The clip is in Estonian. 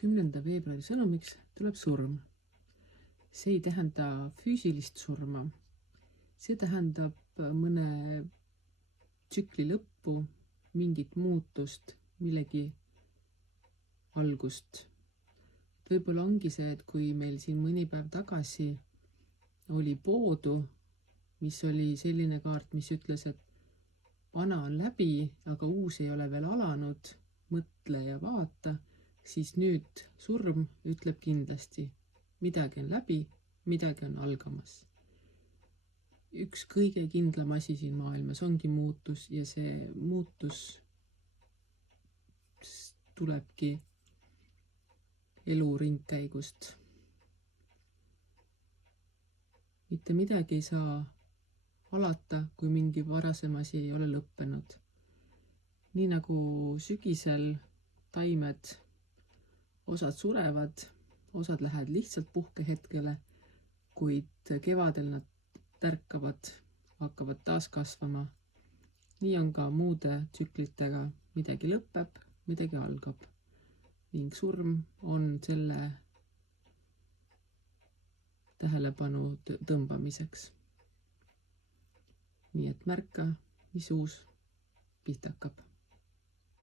10. veebruari sõnumiks tuleb surm. See ei tähenda füüsilist surma. See tähendab mõne tsükli lõppu, mingit muutust, millegi algust. Võib-olla ongi see, et kui meil siin mõni päev tagasi oli poodu, mis oli selline kaart, mis ütles, et vana on läbi, aga uus ei ole veel alanud, mõtle ja vaata, siis nüüd surm ütleb kindlasti, midagi on läbi, midagi on algamas. Üks kõige kindlam asi siin maailmas ongi muutus ja see muutus tulebki elu ringkäigust. Mitte midagi ei saa alata, kui mingi varasem asi ei ole lõppenud. Nii nagu sügisel taimed, osad surevad, osad lähevad lihtsalt puhkehetkele, kuid kevadel nad tärkavad, hakkavad taas kasvama. Nii on ka muude tsüklitega, midagi lõpeb, midagi algab. Ning surm on selle tähelepanu tõmbamiseks. Nii et märka, mis uus pihta hakkab.